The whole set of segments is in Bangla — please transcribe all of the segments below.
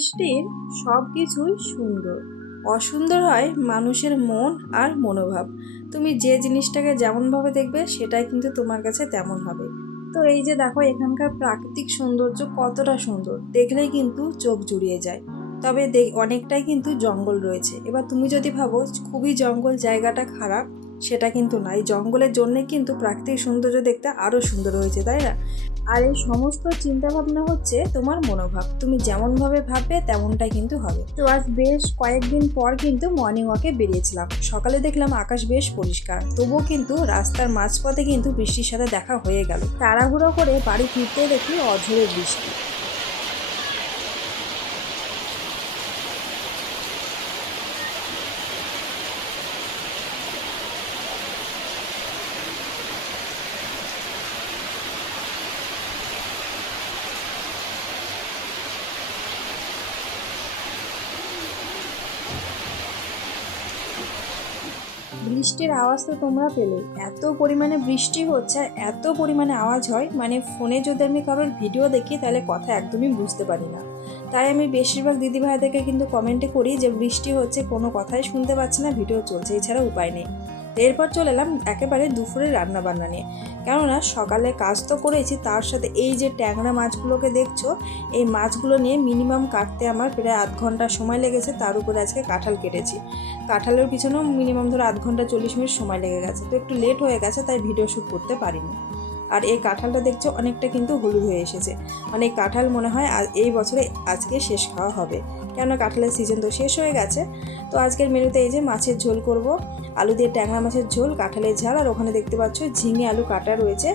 সৃষ্টির সব কিছুই সুন্দর। অসুন্দর হয় মানুষের মন আর মনোভাব। তুমি যে জিনিসটাকে যেমনভাবে দেখবে, সেটাই কিন্তু তোমার কাছে তেমন হবে। তো এই যে দেখো, এখানকার প্রাকৃতিক সৌন্দর্য কতটা সুন্দর, দেখলেই কিন্তু চোখ জুড়িয়ে যায়। তবে অনেকটাই কিন্তু জঙ্গল রয়েছে। এবার তুমি যদি ভাবো, খুবই জঙ্গল, জায়গাটা খারাপ সেটা কিন্তু না। এই জঙ্গলের জন্যে কিন্তু প্রাকৃতিক সৌন্দর্য দেখতে আরও সুন্দর হয়েছে, তাই না? আর এই সমস্ত চিন্তা ভাবনা হচ্ছে তোমার মনোভাব। তুমি যেমনভাবে ভাববে তেমনটাই কিন্তু হবে। তো আজ বেশ কয়েকদিন পর কিন্তু মর্নিং ওয়াকে বেরিয়েছিলাম। সকালে দেখলাম আকাশ বেশ পরিষ্কার। তবুও কিন্তু রাস্তার মাঝপথে কিন্তু বৃষ্টির সাথে দেখা হয়ে গেল। তাড়াহুড়ো করে বাড়ি ফিরতে দেখি অঝরে বৃষ্টি। বৃষ্টির আওয়াজ তো তোমরা পেলে। এত পরিমাণে বৃষ্টি হচ্ছে আর এত পরিমাণে আওয়াজ হয় মানে ফোনে যদি আমি কারোর ভিডিও দেখি তাহলে কথা একদমই বুঝতে পারি না। তাই আমি বেশিরভাগ দিদি ভাইদেরকে কিন্তু কমেন্টে করি যে বৃষ্টি হচ্ছে, কোনো কথাই শুনতে পাচ্ছি না, ভিডিও চলছে, এছাড়া উপায় নেই। এরপর চলে এলাম একেবারে দুপুরে রান্না বান্না নিয়ে। কেননা সকালে কাজ তো করেছি, তার সাথে এই যে ট্যাংরা মাছগুলোকে দেখছ, এই মাছগুলো নিয়ে মিনিমাম কাটতে আমার প্রায় আধ ঘণ্টা সময় লেগেছে, তার উপরে আজকে কাঁঠাল কেটেছি। কাঁঠালের পিছনেও মিনিমাম ধরো আধ ঘণ্টা চল্লিশ মিনিট সময় লেগে গেছে, তো একটু লেট হয়ে গেছে, তাই ভিডিও শ্যুট করতে পারিনি। আর এই কাঁঠালটা দেখছ অনেকটা কিন্তু হলুদ হয়ে এসেছে। মানে কাঁঠাল মনে হয় এই বছরে আজকে শেষ খাওয়া হবে। কেন কাঁঠালের সিজন তো শেষ হয়ে গেছে। তো আজকের মেনুতে এই যে মাছের ঝোল করব। আলু দিয়ে ট্যাংরা মাছের ঝোল, কাঁঠালের ঝাল, আর ওখানে দেখতে পাচ্ছ ঝিঙে আলু কাটা রয়েছে,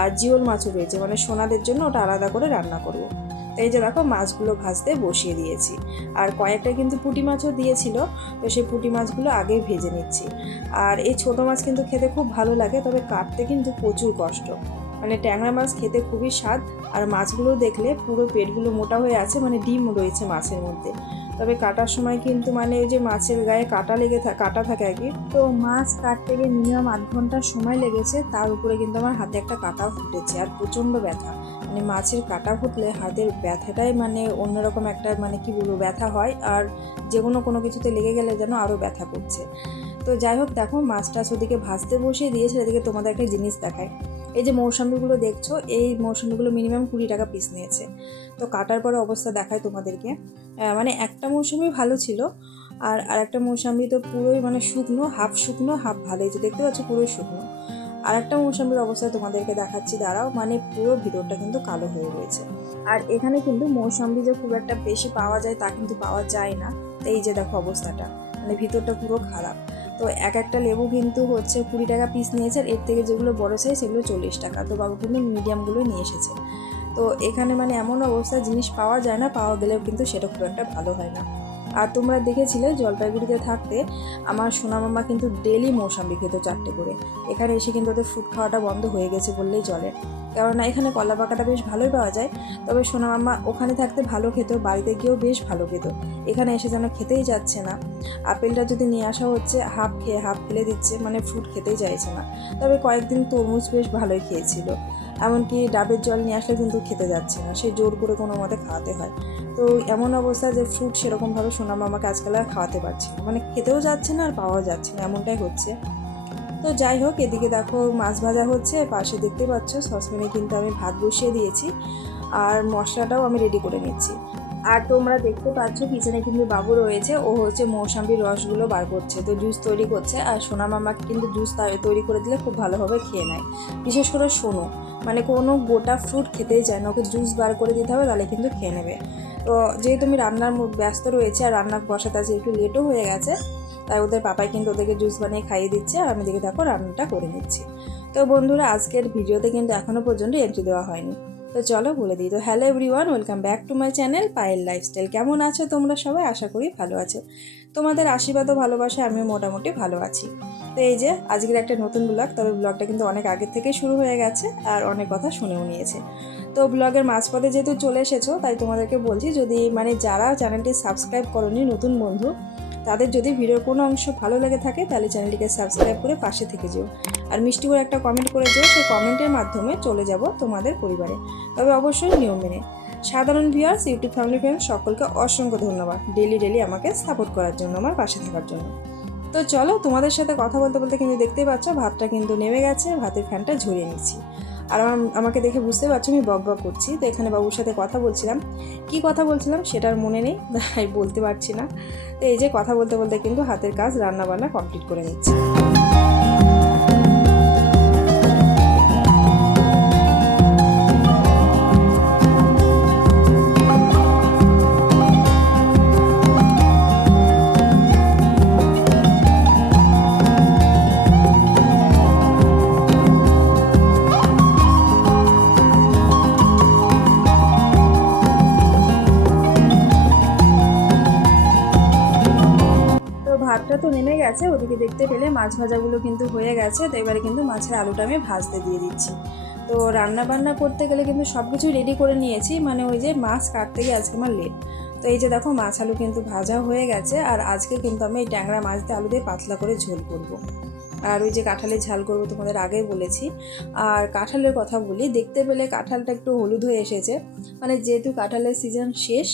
আর জিওল মাছও রয়েছে। মানে সোনাদের জন্য ওটা আলাদা করে রান্না করব। তো এই যে দেখো, মাছগুলো ভাজতে বসিয়ে দিয়েছি। আর কয়েকটা কিন্তু পুঁটি মাছও দিয়েছিল, তো সেই পুঁটি মাছগুলো আগেই ভেজে নিচ্ছি। আর এই ছোট মাছ কিন্তু খেতে খুব ভালো লাগে, তবে কাটতে কিন্তু প্রচুর কষ্ট। মানে ট্যাংরা মাছ খেতে খুবই স্বাদ, আর মাছগুলো দেখলে পুরো পেটগুলো মোটা হয়ে আছে মানে ডিম রয়েছে মাছের মধ্যে। তবে কাটার সময় কিন্তু মানে ওই যে মাছের গায়ে কাটা লেগে কাটা থাকে আর কি। তো মাছ কাটতে গিয়ে মিনিমাম আধ ঘণ্টা সময় লেগেছে, তার উপরে কিন্তু আমার হাতে একটা কাটা ফুটেছে, আর প্রচণ্ড ব্যথা। মানে মাছের কাটা ফুটলে হাতের ব্যথাটাই মানে অন্যরকম একটা মানে কি বলব, ব্যথা হয়, আর যে কোনো কোনো কিছুতে লেগে গেলে যেন আরও ব্যথা করছে। তো যাই হোক, দেখো মাছ টাছ ওদিকে ভাজতে বসিয়ে দিয়েছে, এদিকে তোমাদের একটা জিনিস দেখায়। এই যে মৌসুমিগুলো দেখছ, এই মৌসুমিগুলো মিনিমাম কুড়ি টাকা পিস নিয়েছে। তো কাটার পরে অবস্থা দেখায় তোমাদেরকে। মানে একটা মৌসুমি ভালো ছিল, আর আর একটা মৌসুমি তো পুরোই মানে শুকনো হাফ শুকনো হাফ ভালো যে দেখতে পাচ্ছ পুরোই শুকনো। আর একটা মৌসুমির অবস্থা তোমাদেরকে দেখাচ্ছি, দাঁড়াও। মানে পুরো ভিতরটা কিন্তু কালো হয়ে রয়েছে। আর এখানে কিন্তু মৌসুমি যে খুব একটা বেশি পাওয়া যায়, তা কিন্তু পাওয়া যায় না। এই যে দেখো অবস্থাটা মানে ভিতরটা পুরো খারাপ। তো এক একটা লেবু কিন্তু হচ্ছে কুড়ি টাকা পিস নিয়েছে এর থেকে যেগুলো বড়ো সাইজ সেগুলো চল্লিশ টাকা। তো বাবু কিন্তু মিডিয়ামগুলো নিয়ে এসেছে। তো এখানে মানে এমন অবস্থা জিনিস পাওয়া যায় না, পাওয়া গেলেও কিন্তু সেটা খুব একটা ভালো হয় না। আর তোমরা দেখেছিলে জলপাইগুড়িতে থাকতে আমার সোনা মামা কিন্তু ডেলি মৌসাম্বি খেত চারটে করে। এখানে এসে কিন্তু ওদের ফুড খাওয়াটা বন্ধ হয়ে গেছে বললেই চলে। কেননা এখানে কলা পাকাটা বেশ ভালোই পাওয়া যায়, তবে সোনা মামা ওখানে থাকতে ভালো খেত, বাড়িতে গিয়েও বেশ ভালো খেত। এখানে এসে যেন খেতেই যাচ্ছে না। আপেলটা যদি নিয়ে আসা হচ্ছে হাফ খেয়ে হাফ ফেলে দিচ্ছে মানে ফ্রুট খেতেই চাইছে না। তবে কয়েকদিন তরমুজ বেশ ভালোই খেয়েছিল। এমনকি ডাবের জল নিয়ে আসলে কিন্তু খেতে যাচ্ছে না। সে জোর করে কোনো মতে খাওয়াতে হয়। তো এমন অবস্থা যে ফ্রুট সেরকমভাবে সোনা মামাকে আজকাল আর খাওয়াতে পারছি না। মানে খেতেও যাচ্ছে না আর পাওয়াও যাচ্ছে না, এমনটাই হচ্ছে। তো যাই হোক, এদিকে দেখো মাছ ভাজা হচ্ছে, পাশে দেখতে পাচ্ছ, সসপ্যানে কিন্তু আমি ভাত বসিয়ে দিয়েছি। আর মশলাটাও আমি রেডি করে নিচ্ছি। আর তোমরা দেখতে পাচ্ছ পিছনে কিন্তু বাবু রয়েছে। ও হচ্ছে মৌসাম্বির রসগুলো বার করছে। তো জুস তৈরি করছে আর সোনা মামাকে কিন্তু জুস তৈরি করে দিলে খুব ভালোভাবে খেয়ে নেয়। বিশেষ করে সোনু। মানে কোনো গোটা ফ্রুট খেতেই চায় না। ওকে জুস বার করে দিতে হবে, তাহলে কিন্তু খেয়ে নেবে। তো যেহেতু আমি রান্নার ব্যস্ত রয়েছে আর রান্নার বসাতে আছে একটু লেটও হয়ে গেছে, তাই ওদের পাপাই কিন্তু ওদেরকে জুস বানিয়ে খাইয়ে দিচ্ছে আর আমি দেখে দেখো রান্নাটা করে নিচ্ছি। তো বন্ধুরা, আজকের ভিডিওতে কিন্তু এখনও পর্যন্ত এন্ট্রি দেওয়া হয়নি। তো চলো বলে দিই। তো hello everyone welcome back to my channel Payel lifestyle কেমন আছো তোমরা সবাই? আশা করি ভালো আছো। তোমাদের আশীর্বাদ ও ভালোবাসায় আমিও মোটামুটি ভালো আছি। তো এই যে, আজকের একটা নতুন ব্লগ তবে ব্লগটা কিন্তু অনেক আগের থেকে শুরু হয়ে গেছে আর অনেক কথা শুনেও নিয়েছে। তো ব্লগের মাঝপথে যেহেতু চলে এসেছ, তাই তোমাদেরকে বলছি, যদি মানে যারা চ্যানেলটি সাবস্ক্রাইব করনি, নতুন বন্ধু তাদের যদি ভিডিওর কোনো অংশ ভালো লেগে থাকে, তাহলে চ্যানেলটিকে সাবস্ক্রাইব করে পাশে থেকে যেও। আর মিষ্টি করে একটা কমেন্ট করে যেও, সেই কমেন্টের মাধ্যমে চলে যাব তোমাদের পরিবারে। তবে অবশ্যই নিয়ম মেনে। সাধারণ ভিউয়ার্স ইউটিউব ফ্যামিলি ফ্রেন্ড সকলকে অসংখ্য ধন্যবাদ ডেলি ডেলি আমাকে সাপোর্ট করার জন্য, আমার পাশে থাকার জন্য। তো চলো তোমাদের সাথে কথা বলতে বলতে কিন্তু দেখতেই পাচ্ছ, ভাতটা কিন্তু নেমে গেছে, ভাতের ফ্যানটা ঝরিয়ে নিচ্ছি। আর আমাকে দেখে বুঝতে পারছ আমি বক বক করছি। তো এখানে বাবুর সাথে কথা বলছিলাম। কি কথা বলছিলাম সেটার মনে নেই, তাই বলতে পারছি না। তো এই যে কথা বলতে বলতে কিন্তু হাতের কাজ রান্না বান্না কমপ্লিট করে নিচ্ছি। গেছে, ওদিকে দেখতে পেলে মাছ ভাজাগুলো কিন্তু হয়ে গেছে। তো এবারে কিন্তু মাছের আলুটা আমি ভাজতে দিয়ে দিচ্ছি। তো রান্না বান্না করতে গেলে কিন্তু সব কিছুই রেডি করে নিয়েছি মানে ওই যে মাছ কাটতে গিয়ে আজকে আমার লেট তো এই যে দেখো, মাছ আলু কিন্তু ভাজা হয়ে গেছে, আর আজকে কিন্তু আমি এই ট্যাংরা মাছ দিয়ে আলু দিয়ে পাতলা করে ঝোল করব। আর ওই যে কাঁঠালের ঝাল করব তোমাদের আগেই বলেছি। আর কাঁঠালের কথা বলি, দেখতে পেলে কাঁঠালটা একটু হলুদ হয়ে এসেছে। মানে যেহেতু কাঁঠালের সিজন শেষ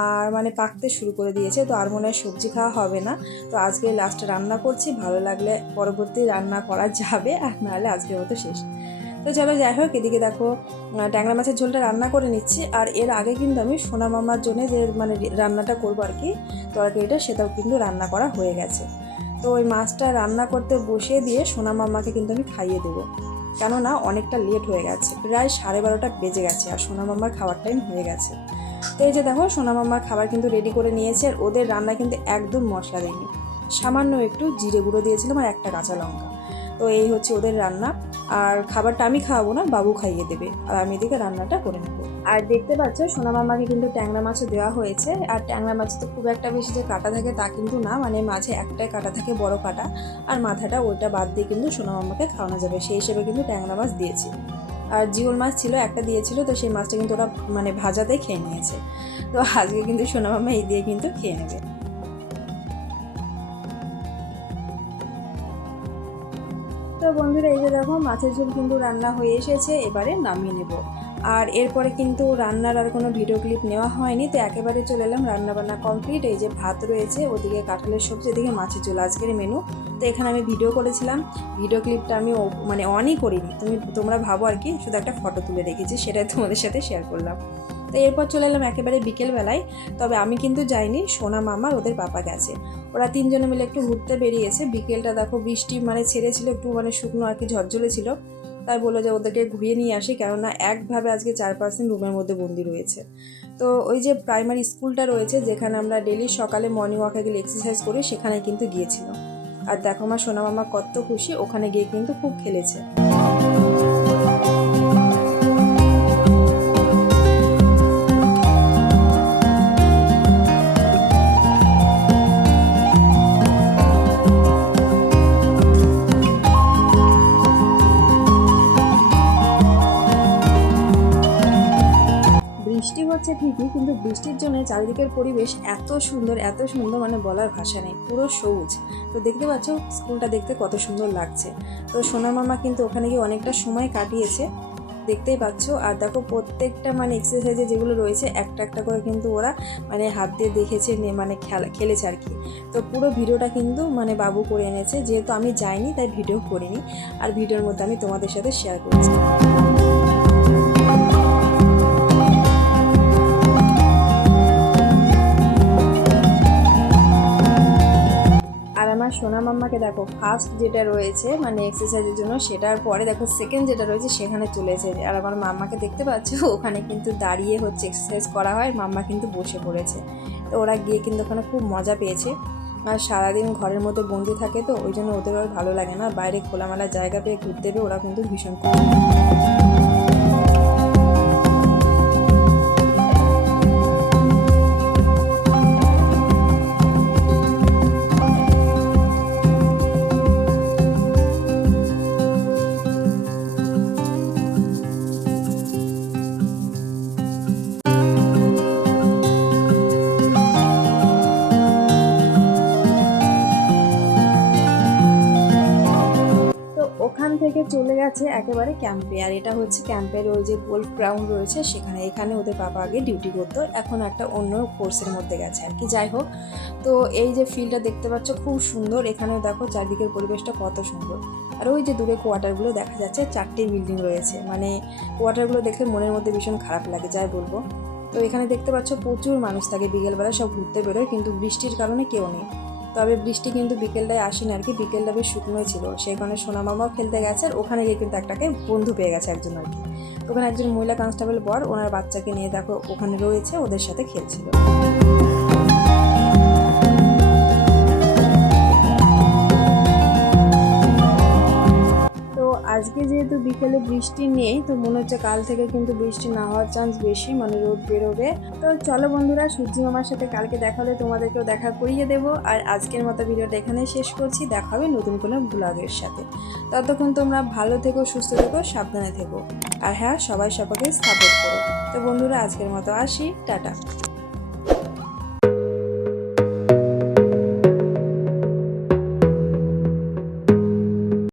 আর মানে পাকতে শুরু করে দিয়েছে, তো আর মনে হয় সবজি খাওয়া হবে না। তো আজকে লাস্টে রান্না করছি, ভালো লাগলে পরবর্তী রান্না করা যাবে, আর নাহলে আজকের মতো শেষ। তো চলো যাই হোক, এদিকে দেখো ট্যাংরা মাছের ঝোলটা রান্না করে নিচ্ছি, আর এর আগে কিন্তু আমি সোনা মামার জন্য যে মানে রান্নাটা করব আর কি, তরকারিটা, সেটাও কিন্তু রান্না করা হয়ে গেছে। তো ওই মাছটা রান্না করতে বসিয়ে দিয়ে সোনা মামাকে কিন্তু আমি খাইয়ে দেবো। কেননা অনেকটা লেট হয়ে গেছে, প্রায় সাড়ে বারোটা বেজে গেছে, আর সোনা মামার খাওয়ার টাইম হয়ে গেছে। তো এই যে দেখো, সোনা মামার খাবার কিন্তু রেডি করে নিয়েছে আর ওদের রান্না কিন্তু একদম মশলা দেয়নি। সামান্য একটু জিরে গুঁড়ো দিয়েছিলাম আর একটা কাঁচা লঙ্কা। তো এই হচ্ছে ওদের রান্না। আর খাবারটা আমি খাওয়াবো না, বাবু খাইয়ে দেবে। আর আমি এদিকে রান্নাটা করে নেব। আর দেখতে পাচ্ছ, সোনা মামাকে কিন্তু ট্যাংরা মাছও দেওয়া হয়েছে। আর ট্যাংরা মাছ তো খুব একটা বেশি যে কাটা থাকে তা কিন্তু না মানে মাঝে একটাই কাটা থাকে বড় কাটা। আর মাথাটা ওইটা বাদ দিয়ে কিন্তু সোনা মামাকে খাওয়ানো যাবে। সেই হিসেবে কিন্তু ট্যাংরা মাছ দিয়েছি। আর জিওল মাছ ছিল, একটা দিয়েছিল, তো সেই মাছটা কিন্তু ওরা মানে ভাজাতে খেয়ে নিয়েছে। তো আজকে কিন্তু সোনা মামা এই দিয়ে কিন্তু খেয়ে নেবে। তো বন্ধুরা, এই যে দেখো, মাছের ঝোল কিন্তু রান্না হয়ে এসেছে, এবারে নামিয়ে নেব। আর এরপরে কিন্তু রান্নার আর কোনো ভিডিও ক্লিপ নেওয়া হয়নি, তো একেবারে চলে এলাম রান্না বান্না কমপ্লিট। এই যে ভাত রয়েছে, ওদিকে কাঁঠালের সবজি, এদিকে মাছের ঝোল। আজকের মেনু তো এখানে আমি ভিডিও করেছিলাম। ভিডিও ক্লিপটা আমি মানে অনই করিনি। তুমি, তোমরা ভাবো আর কি, শুধু একটা ফটো তুলে রেখেছি, সেটাই তোমাদের সাথে শেয়ার করলাম। তো এরপর চলে এলাম একেবারে বিকেলবেলায়, তবে আমি কিন্তু যাইনি, সোনা মামার ওদের পাপা গেছে। ওরা তিনজনে মিলে একটু ঘুরতে বেরিয়েছে। বিকেলটা দেখো বৃষ্টি মানে ছেড়েছিল, একটু মানে শুকনো আর কি ঝরঝরে ছিল। তাই বলল যে ওদেরকে ঘুরিয়ে নিয়ে আসি, কেননা একভাবে আজকে চার পার্সেন্ট রুমের মধ্যে বন্দি রয়েছে। তো ওই যে প্রাইমারি স্কুলটা রয়েছে, যেখানে আমরা ডেলি সকালে মর্নিং ওয়াকে গেলে এক্সারসাইজ করি, সেখানে কিন্তু গিয়েছিল। আর দেখো মা সোনা মামা কত খুশি ওখানে গিয়ে কিন্তু খুব খেলেছে। হচ্ছে ঠিকই, কিন্তু বৃষ্টির জন্য চারিদিকের পরিবেশ এত সুন্দর এত সুন্দর মানে বলার ভাষা নেই, পুরো সবুজ। তো দেখতে পাচ্ছ, স্কুলটা দেখতে কত সুন্দর লাগছে। তো সোনার মামা কিন্তু ওখানে গিয়ে অনেকটা সময় কাটিয়েছে, দেখতেই পাচ্ছ। আর দেখো প্রত্যেকটা মানে এক্সারসাইজে যেগুলো রয়েছে, একটা একটা করে কিন্তু ওরা মানে হাত দিয়ে দেখেছে মানে খেলা, খেলেছে আর কি। তো পুরো ভিডিওটা কিন্তু মানে বাবু করে এনেছে, যেহেতু আমি যাইনি, তাই ভিডিও করিনি। আর ভিডিওর মধ্যে আমি তোমাদের সাথে শেয়ার করছি। সোনা দেখো ফার্স্ট যেটা রয়েছে মানে এক্সারসাইজের জন্য সেটার পরে দেখো সেকেন্ড যেটা রয়েছে সেখানে চলে চলেছে আর আমার মাম্মাকে দেখতে পাচ্ছ, ওখানে কিন্তু দাঁড়িয়ে হচ্ছে এক্সারসাইজ করা হয়, মাম্মা কিন্তু বসে পড়েছে। তো ওরা গিয়ে কিন্তু ওখানে খুব মজা পেয়েছে। আর সারাদিন ঘরের মধ্যে বন্দি থাকে তো, ওই জন্য ওদের আর ভালো লাগে না। বাইরে খোলামেলা জায়গা পেয়ে ঘুরতে পেয়ে ওরা কিন্তু ভীষণ গেছে একেবারে ক্যাম্পে। আর এটা হচ্ছে ক্যাম্পের ওই যে গোল্ড গ্রাউন্ড রয়েছে, সেখানে এখানে ওদের বাবা আগে ডিউটি করতো। এখন একটা অন্য কোর্সের মধ্যে গেছে আর কি। যাই হোক, তো এই যে ফিল্ডটা দেখতে পাচ্ছ, খুব সুন্দর। এখানেও দেখো চারদিকের পরিবেশটা কত সুন্দর। আর ওই যে দূরে কোয়ার্টারগুলো দেখা যাচ্ছে, চারটে বিল্ডিং রয়েছে। মানে কোয়ার্টারগুলো দেখলে মনের মধ্যে ভীষণ খারাপ লাগে, যাই বলব। তো এখানে দেখতে পাচ্ছ প্রচুর মানুষ থাকে। বিকেলবেলা সব ঘুরতে বেরোয়, কিন্তু বৃষ্টির কারণে কেউ নেই। তবে বৃষ্টি কিন্তু বিকেলটায় আসেনি আর কি, বিকেলটা বেশ শুকনো ছিল। কারণে সোনা মামাও খেলতে গেছে আর ওখানে গিয়ে কিন্তু একটাকে বন্ধু পেয়ে গেছে একজন আর কি। ওখানে একজন মহিলা কনস্টেবল বর, ওনার বাচ্চাকে নিয়ে দেখো, ওখানে রয়েছে, ওদের সাথে খেলছিল। আজকে যেহেতু বিকেলে বৃষ্টি নেই, তো মনে হচ্ছে কাল থেকে কিন্তু বৃষ্টি না হওয়ার চান্স বেশি মানে রোদ বেরোবে। তো চলো বন্ধুরা, সূর্যি মামার সাথে কালকে দেখা হলে তোমাদেরকেও দেখা করিয়ে দেবো। আর আজকের মতো ভিডিওটা এখানে শেষ করছি। দেখা হবে নতুন কোনো ব্লগের সাথে। ততক্ষণ তোমরা ভালো থেকো, সুস্থ থেকো, সাবধানে থেকো। আর হ্যাঁ সবাই সবাইকে সাপোর্ট করো। তো বন্ধুরা, আজকের মতো আসি। টাটা।